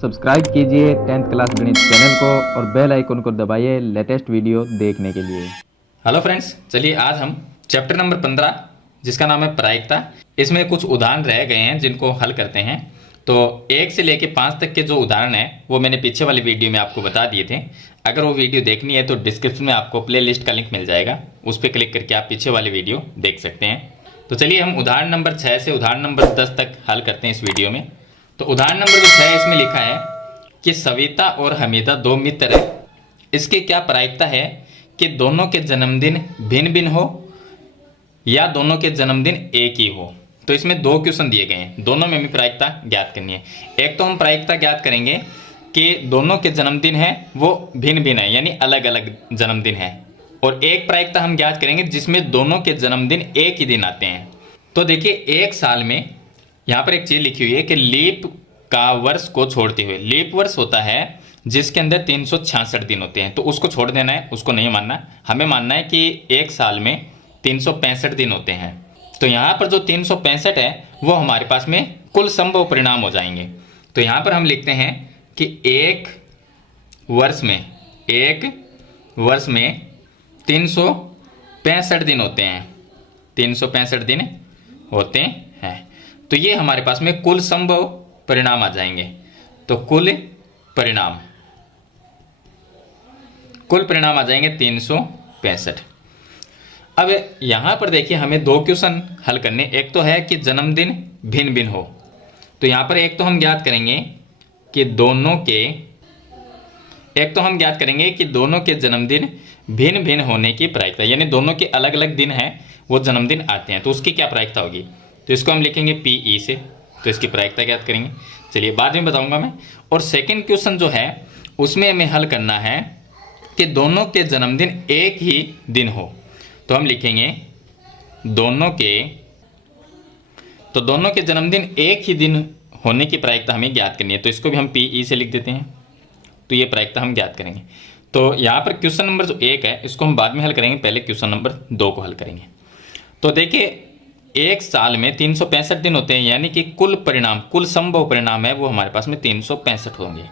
Subscribe कीजिए 10th class गणित channel को और बेल आइकन को दबाइए लेटेस्ट वीडियो देखने के लिए। हेलो फ्रेंड्स, चलिए आज हम चैप्टर नंबर 15 जिसका नाम है प्रायिकता, इसमें कुछ उदाहरण रह गए हैं जिनको हल करते हैं। तो 1 से लेकर 5 तक के जो उदाहरण हैं वो मैंने पीछे वाली वीडियो में आपको बता दिए थे। अगर वो वीडियो देखनी है तो डिस्क्रिप्शन में आपको प्ले लिस्ट का लिंक मिल जाएगा, उस पर क्लिक करके आप पीछे वाली वीडियो देख सकते हैं। तो चलिए हम उदाहरण नंबर 6 से उदाहरण नंबर 10 तक हल करते हैं इस वीडियो में। तो उदाहरण नंबर जो 6 इसमें लिखा है कि सविता और हमीदा दो मित्र हैं, इसकी क्या प्रायिकता है कि दोनों के जन्मदिन भिन्न भिन्न हो या दोनों के जन्मदिन एक ही हो। तो इसमें दो क्वेश्चन दिए गए हैं, दोनों में हमें प्रायिकता ज्ञात करनी है। एक तो हम प्रायिकता ज्ञात करेंगे कि दोनों के जन्मदिन है वो भिन्न भिन्न है यानी अलग अलग जन्मदिन है, और एक प्रायिकता हम ज्ञात करेंगे जिसमें दोनों के जन्मदिन एक ही दिन आते हैं। तो देखिए एक साल में यहाँ पर एक चीज लिखी हुई है कि लीप का वर्ष को छोड़ते हुए, लीप वर्ष होता है जिसके अंदर 366 दिन होते हैं, तो उसको छोड़ देना है, उसको नहीं मानना। हमें मानना है कि एक साल में 365 दिन होते हैं। तो यहाँ पर जो 365 है वो हमारे पास में कुल संभव परिणाम हो जाएंगे। तो यहाँ पर हम लिखते हैं कि एक वर्ष में 365 दिन होते हैं, 365 दिन होते हैं। तो ये हमारे पास में कुल संभव परिणाम आ जाएंगे। तो कुल परिणाम आ जाएंगे 365। अब यहां पर देखिए हमें दो क्वेश्चन हल करने, एक तो है कि जन्मदिन भिन्न भिन्न हो। तो यहां पर एक तो हम ज्ञात करेंगे कि दोनों के जन्मदिन भिन्न भिन्न होने की प्रायिकता, यानी दोनों के अलग अलग दिन हैं वो जन्मदिन आते हैं, तो उसकी क्या प्रायिकता होगी। तो इसको हम लिखेंगे PE से, तो इसकी प्रायिकता ज्ञात करेंगे। चलिए बाद में बताऊंगा मैं। और सेकंड क्वेश्चन जो है उसमें हमें हल करना है कि दोनों के जन्मदिन एक ही दिन हो। तो हम लिखेंगे दोनों के जन्मदिन एक ही दिन होने की प्रायिकता हमें ज्ञात करनी है। तो इसको भी हम PE से लिख देते हैं, तो ये प्रायिकता हम ज्ञात करेंगे। तो यहाँ पर क्वेश्चन नंबर जो 1 है इसको हम बाद में हल करेंगे, पहले क्वेश्चन नंबर 2 को हल करेंगे। तो देखिए एक साल में 365 दिन होते हैं, यानी कि कुल संभव परिणाम है वो हमारे पास में 365 होंगे।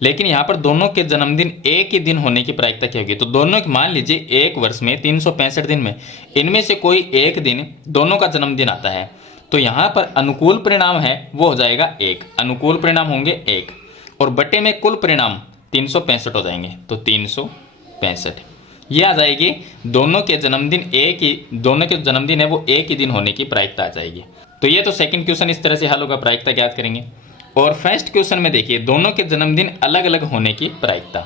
लेकिन यहाँ पर दोनों के जन्मदिन एक ही दिन होने की प्रायिकता क्या होगी। तो दोनों मान लीजिए एक वर्ष में 365 दिन में इनमें से कोई एक दिन दोनों का जन्मदिन आता है, तो यहाँ पर अनुकूल परिणाम है वो हो जाएगा 1, अनुकूल परिणाम होंगे 1, और बटे में कुल परिणाम 365 हो जाएंगे। तो 365 ये आ जाएगी, दोनों के जन्मदिन है वो एक ही दिन होने की प्रायिकता आ जाएगी। तो ये तो सेकंड क्वेश्चन इस तरह से हल होगा, प्रायिकता ज्ञात करेंगे। और फर्स्ट क्वेश्चन में देखिए दोनों के जन्मदिन अलग अलग होने की प्रायिकता।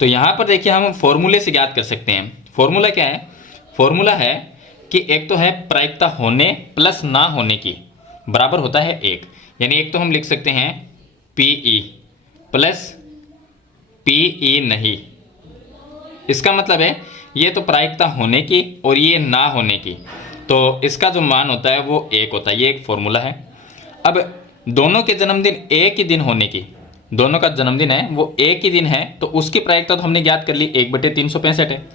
तो यहाँ पर देखिए हम फॉर्मूले से ज्ञात कर सकते हैं। फॉर्मूला क्या है, फॉर्मूला है कि एक तो है प्रायिकता होने प्लस ना होने की बराबर होता है 1, यानी एक तो हम लिख सकते हैं PE प्लस PE नहीं। इसका मतलब है ये तो प्रायिकता होने की और ये ना होने की, तो इसका जो मान होता है वो 1 होता है, ये एक फॉर्मूला है। अब दोनों के जन्मदिन एक ही दिन होने की, दोनों का जन्मदिन है वो एक ही दिन है, तो उसकी प्रायिकता तो हमने ज्ञात कर ली 1/365 है।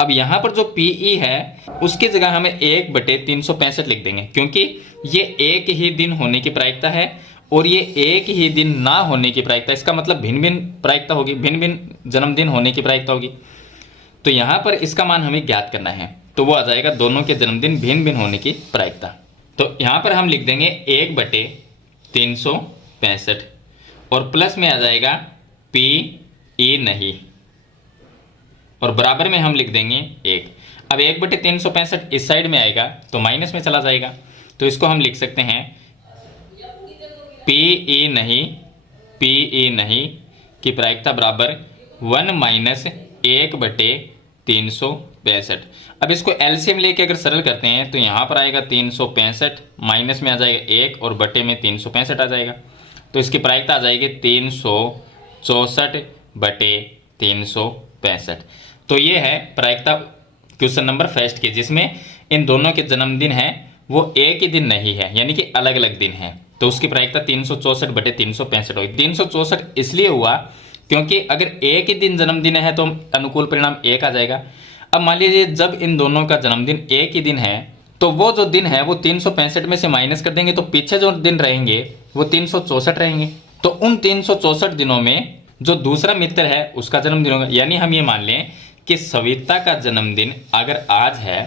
अब यहाँ पर जो PE है उसकी जगह हमें 1/365 लिख देंगे, क्योंकि ये एक ही दिन होने की प्रायिकता है और ये एक ही दिन ना होने की प्रायिकता, इसका मतलब भिन्न भिन्न प्रायिकता होगी, भिन्न भिन्न जन्मदिन होने की प्रायिकता होगी। तो यहाँ पर इसका मान हमें ज्ञात करना है, तो वो आ जाएगा दोनों के जन्मदिन भिन्न भिन्न होने की प्रायिकता। तो यहाँ पर हम लिख देंगे 1/365 और प्लस में आ जाएगा PE नहीं, और बराबर में हम लिख देंगे 1। अब 1/365 इस साइड में आएगा तो माइनस में चला जाएगा, तो इसको हम लिख सकते हैं PE नहीं की प्रायिकता बराबर 1 - 1/365। अब इसको एलसीएम लेके अगर सरल करते हैं तो यहाँ पर आएगा 365, माइनस में आ जाएगा 1 और बटे में 365 आ जाएगा, तो इसकी प्रायिकता आ जाएगी 364/365। तो ये है प्रायिकता क्वेश्चन नंबर फर्स्ट की, जिसमें इन दोनों के जन्मदिन हैं वो एक ही दिन नहीं है, यानी कि अलग अलग दिन है, तो उसकी प्रायिकता 364/365 होगी। 364 इसलिए हुआ क्योंकि अगर एक ही दिन जन्मदिन है तो अनुकूल परिणाम 1 आ जाएगा। अब मान लीजिए जब इन दोनों का जन्मदिन एक ही दिन है तो वो जो दिन है वो 365 में से माइनस कर देंगे, तो पीछे जो दिन रहेंगे वो 364 रहेंगे, तो उन 364 दिनों में जो दूसरा मित्र है उसका जन्मदिन होगा। यानी हम ये मान लें कि सविता का जन्मदिन अगर आज है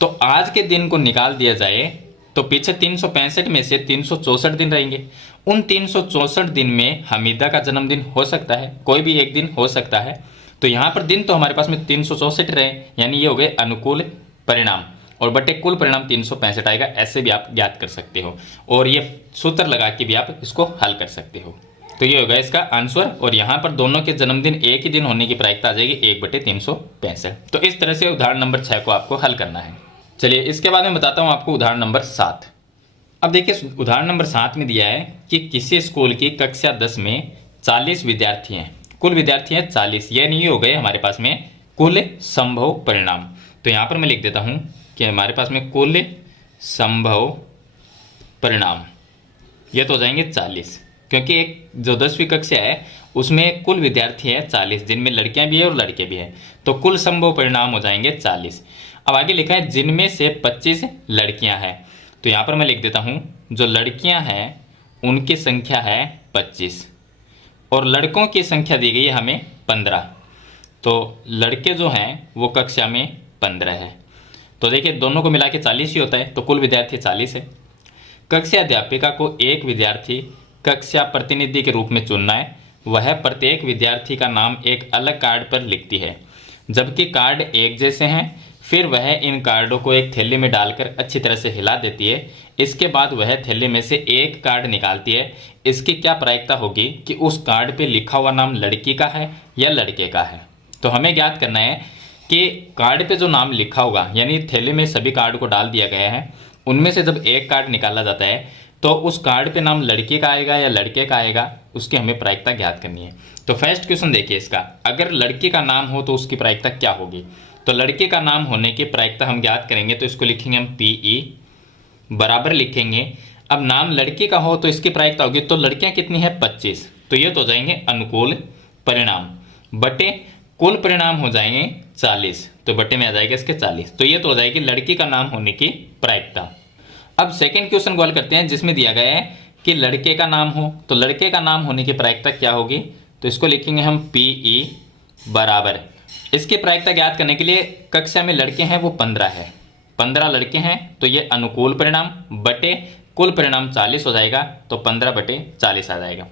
तो आज के दिन को निकाल दिया जाए तो पीछे 365 में से 364 दिन रहेंगे। उन 364 दिन में हमीदा का जन्मदिन हो सकता है, कोई भी एक दिन हो सकता है। तो यहाँ पर दिन तो हमारे पास में 364 रहे, यानी ये हो गए अनुकूल परिणाम, और बटे कुल परिणाम 365 आएगा। ऐसे भी आप ज्ञात कर सकते हो और ये सूत्र लगा के भी आप इसको हल कर सकते हो। तो ये होगा इसका आंसर, और यहाँ पर दोनों के जन्मदिन एक ही दिन होने की प्रायिकता आ जाएगी 1/365। तो इस तरह से उदाहरण नंबर 6 को आपको हल करना है। चलिए इसके बाद मैं बताता हूँ आपको उदाहरण नंबर 7। अब देखिए उदाहरण नंबर 7 में दिया है कि किसी स्कूल की कक्षा 10 में 40 विद्यार्थी हैं, कुल विद्यार्थी हैं 40, ये नहीं हो गए हमारे पास में कुल संभव परिणाम। तो यहाँ पर मैं लिख देता हूँ कि हमारे पास में कुल संभव परिणाम ये तो हो जाएंगे 40, क्योंकि एक जो 10वीं कक्षा है उसमें कुल विद्यार्थी है 40, जिनमें लड़कियां भी है और लड़के भी हैं। तो कुल संभव परिणाम हो जाएंगे 40। अब आगे लिखा है जिनमें से 25 लड़कियां हैं। तो यहाँ पर मैं लिख देता हूँ जो लड़कियां हैं उनकी संख्या है 25 और लड़कों की संख्या दी गई है हमें 15। तो लड़के जो हैं वो कक्षा में 15 है। तो देखिए दोनों को मिला के 40 ही होता है, तो कुल विद्यार्थी 40 है। कक्षा अध्यापिका को एक विद्यार्थी कक्षा प्रतिनिधि के रूप में चुनना है। वह प्रत्येक विद्यार्थी का नाम एक अलग कार्ड पर लिखती है, जबकि कार्ड एक जैसे हैं। फिर वह इन कार्डों को एक थैली में डालकर अच्छी तरह से हिला देती है। इसके बाद वह थैली में से एक कार्ड निकालती है। इसकी क्या प्रायिकता होगी कि उस कार्ड पे लिखा हुआ नाम लड़की का है या लड़के का है। तो हमें ज्ञात करना है कि कार्ड पे जो नाम लिखा होगा, यानी थैली में सभी कार्ड को डाल दिया गया है, उनमें से जब एक कार्ड निकाला जाता है तो उस कार्ड पे नाम लड़के का आएगा या लड़के का आएगा, उसकी हमें प्रायिकता ज्ञात करनी है। तो फर्स्ट क्वेश्चन देखिए इसका, अगर लड़के का नाम हो तो उसकी प्रायिकता क्या होगी। तो लड़के का नाम होने की प्रायिकता हम ज्ञात करेंगे, तो इसको लिखेंगे हम PE बराबर लिखेंगे। अब नाम लड़के का हो तो इसकी प्रायिकता होगी, तो लड़कियां कितनी है 25, तो ये तो हो जाएंगे अनुकूल परिणाम बटे कुल परिणाम हो जाएंगे 40, तो बटे में आ जाएगा इसके 40। तो ये तो हो जाएगी लड़की का नाम होने की प्रायिकता। अब सेकंड क्वेश्चन को हल करते हैं, जिसमें दिया गया है कि लड़के का नाम हो, तो लड़के का नाम होने की प्रायिकता क्या होगी। तो इसको लिखेंगे हम PE बराबर, इसकी प्रायिकता ज्ञात करने के लिए कक्षा में लड़के हैं वो 15 है, 15 लड़के हैं, तो ये अनुकूल परिणाम बटे कुल परिणाम 40 हो जाएगा, तो 15/40 आ जाएगा।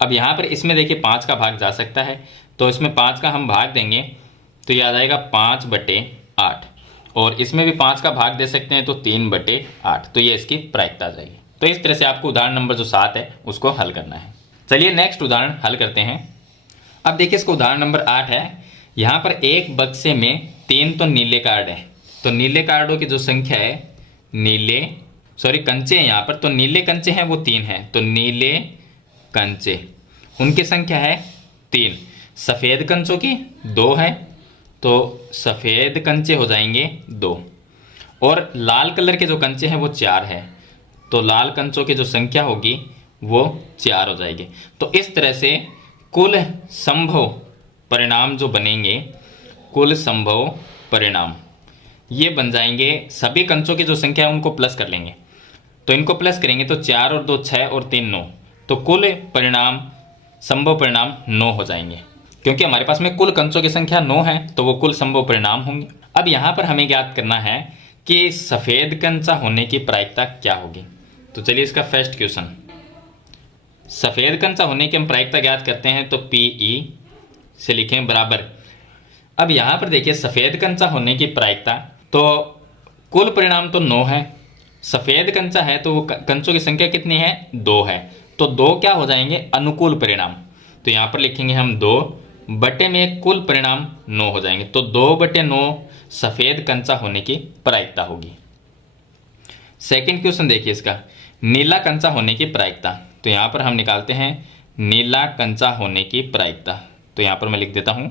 अब यहाँ पर इसमें देखिए 5 का भाग जा सकता है, तो इसमें 5 का हम भाग देंगे तो ये आ जाएगा 5/8, और इसमें भी 5 का भाग दे सकते हैं तो 3/8, तो ये इसकी प्रायिकता आ जाएगी। तो इस तरह से आपको उदाहरण नंबर जो 7 है उसको हल करना है। चलिए नेक्स्ट उदाहरण हल करते हैं। अब देखिए इसको उदाहरण नंबर 8 है। यहाँ पर एक बक्से में 3 तो नीले कार्ड है, तो नीले कार्डों की जो संख्या है कंचे हैं यहाँ पर, तो नीले कंचे हैं वो 3 हैं, तो नीले कंचे उनकी संख्या है 3। सफ़ेद कंचों की 2 है, तो सफ़ेद कंचे हो जाएंगे 2, और लाल कलर के जो कंचे हैं वो 4 है, तो लाल कंचों की जो संख्या होगी वो 4 हो जाएगी। तो इस तरह से कुल संभव परिणाम जो बनेंगे, कुल संभव परिणाम ये बन जाएंगे, सभी कंचों की जो संख्या है उनको प्लस कर लेंगे, तो इनको प्लस करेंगे तो 4 और 2 6 और 3 9, तो कुल परिणाम संभव परिणाम 9 हो जाएंगे। क्योंकि हमारे पास में कुल कंचों की संख्या 9 है तो वो कुल संभव परिणाम होंगे। अब यहाँ पर हमें ज्ञात करना है कि सफ़ेद कंचा होने की प्रायिकता क्या होगी। तो चलिए इसका फर्स्ट क्वेश्चन, सफ़ेद कंचा होने की हम प्रायिकता ज्ञात करते हैं, तो PE से लिखें बराबर। अब यहाँ पर देखिए सफ़ेद कंचा होने की प्रायिकता, तो कुल परिणाम तो 9 है, सफ़ेद कंचा है तो वो कंचों की संख्या कितनी है 2 है, तो 2 क्या हो जाएंगे अनुकूल परिणाम। तो यहाँ पर लिखेंगे हम 2 बटे में कुल परिणाम 9 हो जाएंगे, तो 2/9 सफ़ेद कंचा होने की प्रायिकता होगी। सेकंड क्वेश्चन देखिए इसका, नीला कंचा होने की प्रायिकता। तो यहाँ पर हम निकालते हैं नीला कंचा होने की प्रायिकता, तो यहाँ पर मैं लिख देता हूँ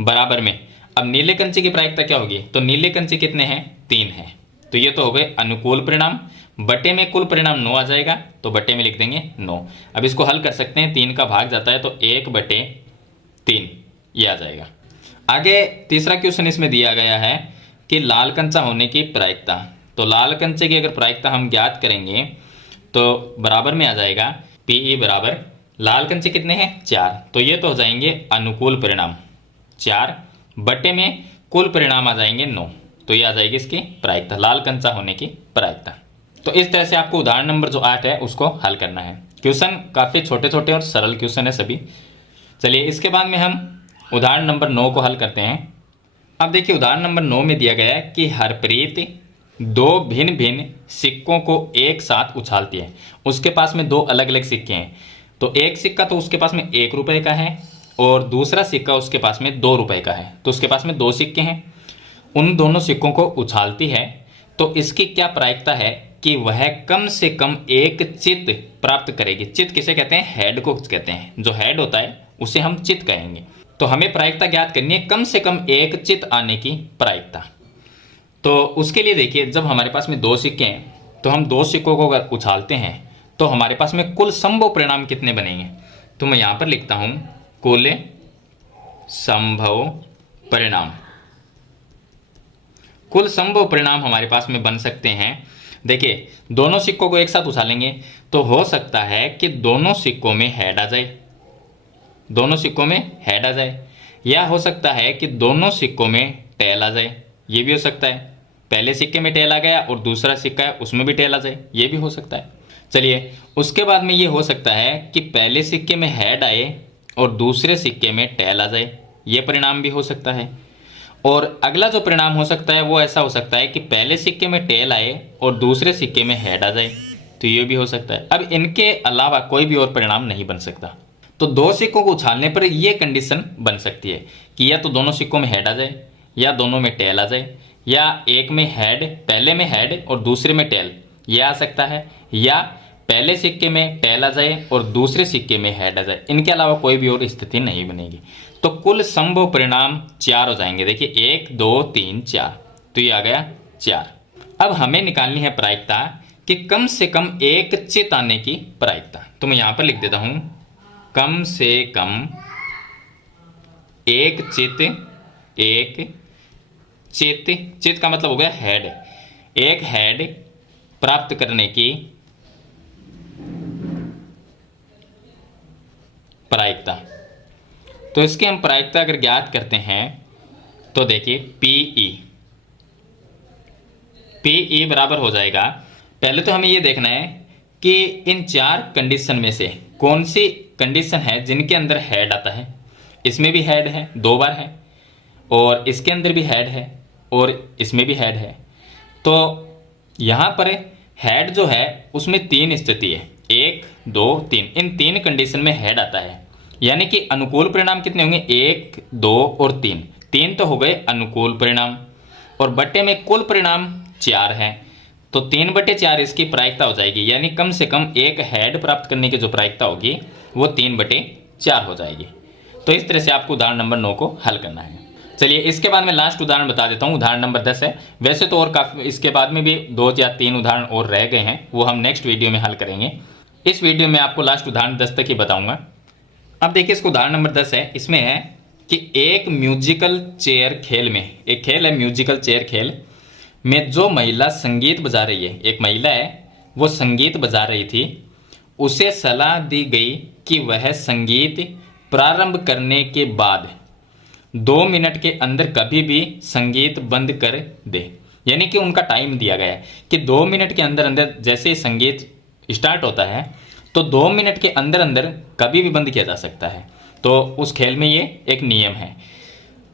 बराबर में। अब नीले कंचे की प्रायिकता क्या होगी, तो नीले कंचे कितने हैं 3 हैं, तो ये तो हो गए अनुकूल परिणाम बटे में कुल परिणाम 9 आ जाएगा, तो बटे में लिख देंगे 9। अब इसको हल कर सकते हैं, 3 का भाग जाता है तो 1/3 ये आ जाएगा। आगे तीसरा क्वेश्चन इसमें दिया गया है कि लाल कंचा होने की प्रायिकता। तो लाल कंचे की अगर प्रायिकता हम ज्ञात करेंगे तो बराबर में आ जाएगा PE बराबर लाल कंचे कितने हैं 4, तो ये तो हो जाएंगे अनुकूल परिणाम 4 बटे में कुल परिणाम आ जाएंगे 9, तो ये आ जाएगी इसकी प्रायिकता, लाल कंचा होने की प्रायिकता। तो इस तरह से आपको उदाहरण नंबर जो 8 है उसको हल करना है। क्वेश्चन काफ़ी छोटे छोटे और सरल क्वेश्चन है सभी। चलिए इसके बाद में हम उदाहरण नंबर 9 को हल करते हैं। अब देखिए उदाहरण नंबर 9 में दिया गया है कि हरप्रीत 2 भिन्न भिन्न सिक्कों को एक साथ उछालती है। उसके पास में 2 अलग अलग सिक्के हैं, तो एक सिक्का तो उसके पास में 1 रुपये का है और दूसरा सिक्का उसके पास में 2 रुपये का है, तो उसके पास में 2 सिक्के हैं। उन दोनों सिक्कों को उछालती है, तो इसकी क्या प्रायिकता है कि वह कम से कम एक चित प्राप्त करेगी। चित किसे कहते हैं, हेड को कहते हैं, जो हेड होता है उसे हम चित कहेंगे। तो हमें प्रायिकता ज्ञात करनी है, कम से कम एक चित आने की प्रायिकता। तो उसके लिए देखिए जब हमारे पास में 2 सिक्के हैं तो हम 2 सिक्कों को अगर उछालते हैं तो हमारे पास में कुल संभव परिणाम कितने बनेंगे। तो मैं यहाँ पर लिखता हूँ कुल संभव परिणाम। कुल संभव परिणाम हमारे पास में बन सकते हैं। देखिए दोनों सिक्कों को एक साथ उछालेंगे तो हो सकता है कि दोनों सिक्कों में हेड आ जाए, दोनों सिक्कों में हेड आ जाए, या हो सकता है कि दोनों सिक्कों में टेल आ जाए, ये भी हो सकता है। पहले सिक्के में टेल आ गया और दूसरा सिक्का है उसमें भी टेल आ जाए, ये भी हो सकता है। चलिए उसके बाद में ये हो सकता है कि पहले सिक्के में हेड आए और दूसरे सिक्के में टेल आ जाए, ये परिणाम भी हो सकता है। और अगला जो परिणाम हो सकता है वो ऐसा हो सकता है कि पहले सिक्के में टेल आए और दूसरे सिक्के में हेड आ जाए, तो ये भी हो सकता है। अब इनके अलावा कोई भी और परिणाम नहीं बन सकता। तो 2 सिक्कों को उछालने पर ये कंडीशन बन सकती है कि या तो दोनों सिक्कों में हेड आ जाए, या दोनों में टेल आ जाए, या एक में हेड, पहले में हेड और दूसरे में टेल, ये आ सकता है, या पहले सिक्के में टेल आ जाए और दूसरे सिक्के में हेड आ जाए। इनके अलावा कोई भी और स्थिति नहीं बनेगी। तो कुल संभव परिणाम 4 हो जाएंगे। देखिए 1 2 3 4, तो ये आ गया 4। अब हमें निकालनी है प्रायिकता कि कम से कम एक चित आने की प्रायिकता। तो मैं यहाँ पर लिख देता हूँ कम से कम एक चित, एक चित, चित का मतलब हो गया हेड, एक हेड प्राप्त करने की प्रायिकता। तो इसकी हम प्रायिकता अगर ज्ञात करते हैं तो देखिए पीई बराबर हो जाएगा, पहले तो हमें ये देखना है कि इन 4 कंडीशन में से कौन सी कंडीशन है जिनके अंदर हेड आता है। इसमें भी हेड है 2 बार है, और इसके अंदर भी हेड है, और इसमें भी हेड है। तो यहाँ पर हेड जो है उसमें 3 स्थिति है, 1 2 3, इन 3 कंडीशन में हेड आता है। यानी कि अनुकूल परिणाम कितने होंगे, 1 2 और 3, 3 तो हो गए अनुकूल परिणाम, और बट्टे में कुल परिणाम 4 है, तो 3/4 इसकी प्रायिकता हो जाएगी। यानी कम से कम एक हेड प्राप्त करने की जो प्रायिकता होगी वो 3/4 हो जाएगी। तो इस तरह से आपको उदाहरण नंबर 9 को हल करना है। चलिए इसके बाद मैं लास्ट उदाहरण बता देता हूँ, उदाहरण नंबर 10 है। वैसे तो और काफ़ी इसके बाद में भी 2 या 3 उदाहरण और रह गए हैं, वो हम नेक्स्ट वीडियो में हल करेंगे। इस वीडियो में आपको लास्ट उदाहरण 10 तक ही बताऊंगा। अब देखिए इसको उदाहरण नंबर 10 है, इसमें है कि एक म्यूजिकल चेयर खेल में, एक खेल है म्यूजिकल चेयर खेल में, जो महिला संगीत बजा रही है, एक महिला है वो संगीत बजा रही थी, उसे सलाह दी गई कि वह संगीत प्रारंभ करने के बाद 2 मिनट के अंदर कभी भी संगीत बंद कर दे। यानी कि उनका टाइम दिया गया है कि 2 मिनट के अंदर अंदर जैसे ही संगीत स्टार्ट होता है तो 2 मिनट के अंदर अंदर कभी भी बंद किया जा सकता है। तो उस खेल में ये एक नियम है।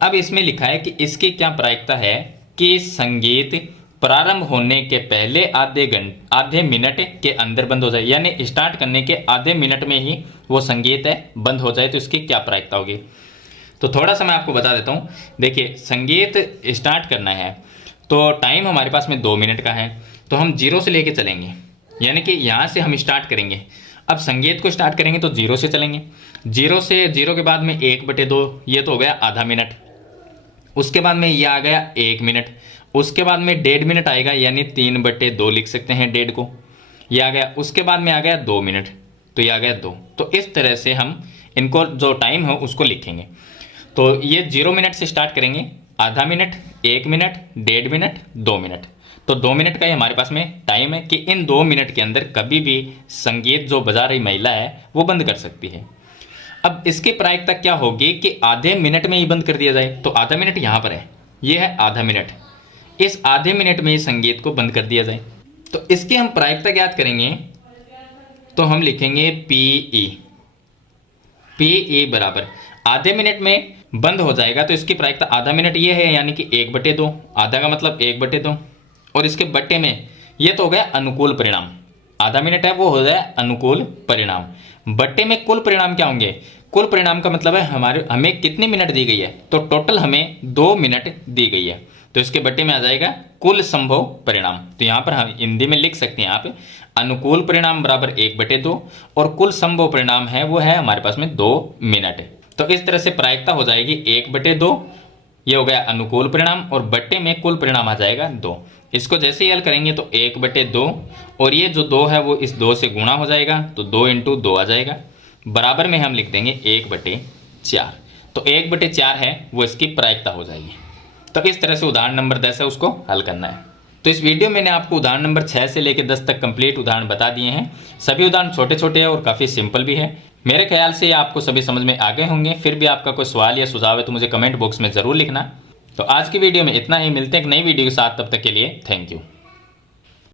अब इसमें लिखा है कि इसकी क्या प्रायिकता है कि संगीत प्रारंभ होने के पहले आधे मिनट के अंदर बंद हो जाए, यानी स्टार्ट करने के आधे मिनट में ही वो संगीत है बंद हो जाए, तो इसकी क्या प्रायिकता होगी। तो थोड़ा सा मैं आपको बता देता हूँ। देखिए संगीत स्टार्ट करना है तो टाइम हमारे पास में 2 मिनट का है, तो हम 0 से लेके चलेंगे, यानी कि यहाँ से हम स्टार्ट करेंगे। अब संगीत को स्टार्ट करेंगे तो 0 से चलेंगे, 0 के बाद में 1/2, ये तो हो गया आधा मिनट। उसके बाद में ये आ गया 1 मिनट, उसके बाद में 1.5 मिनट आएगा, यानी 3/2 लिख सकते हैं 1.5 को, ये आ गया। उसके बाद में आ गया 2 मिनट, तो ये आ गया 2। तो इस तरह से हम इनको जो टाइम हो उसको लिखेंगे। तो ये 0 मिनट से स्टार्ट करेंगे, आधा मिनट, 1 मिनट, 1.5 मिनट, 2 मिनट। तो 2 मिनट का ही हमारे पास में टाइम है कि इन 2 मिनट के अंदर कभी भी संगीत जो बजा रही महिला है वो बंद कर सकती है। अब इसकी प्रायिकता क्या होगी कि आधे मिनट में ही बंद कर दिया जाए। तो आधा मिनट यहाँ पर है, ये है आधा मिनट, इस आधे मिनट में ही संगीत को बंद कर दिया जाए। तो इसकी हम प्रायिकता ज्ञात करेंगे तो हम लिखेंगे पी बराबर आधे मिनट में बंद हो जाएगा। तो इसकी प्रायिकता आधा मिनट ये है, यानी कि 1/2, आधा का मतलब 1/2, और इसके बट्टे में ये तो हो गया अनुकूल परिणाम। आधा मिनट है वो हो जाए अनुकूल परिणाम, बट्टे में कुल परिणाम क्या होंगे? कुल परिणाम का मतलब है हमें कितनी मिनट दी गई है, तो टोटल हमें 2 मिनट दी गई है, तो इसके बट्टे में आ जाएगा कुल संभव परिणाम। तो यहाँ पर हम हिंदी में लिख सकते हैं आप अनुकूल परिणाम बराबर 1/2 और कुल संभव परिणाम है वो है हमारे पास में 2 मिनट। तो इस तरह से प्रायिकता हो जाएगी 1/2, ये हो गया अनुकूल परिणाम, और बट्टे में कुल परिणाम आ जाएगा 2। इसको जैसे ही हल करेंगे तो 1/2 और ये जो 2 है वो इस 2 से गुणा हो जाएगा, तो 2 × 2 आ जाएगा, बराबर में हम लिख देंगे 1/4। तो 1/4 है वो इसकी प्रायिकता हो जाएगी। तो इस तरह से उदाहरण नंबर 10 है उसको हल करना है। तो इस वीडियो में मैंने आपको उदाहरण नंबर 6 से लेकर 10 तक कंप्लीट उदाहरण बता दिए हैं। सभी उदाहरण छोटे छोटे हैं और काफ़ी सिंपल भी है। मेरे ख्याल से ये आपको सभी समझ में आ गए होंगे। फिर भी आपका कोई सवाल या सुझाव है तो मुझे कमेंट बॉक्स में ज़रूर लिखना। तो आज की वीडियो में इतना ही, मिलते हैं एक नई वीडियो के साथ, तब तक के लिए थैंक यू।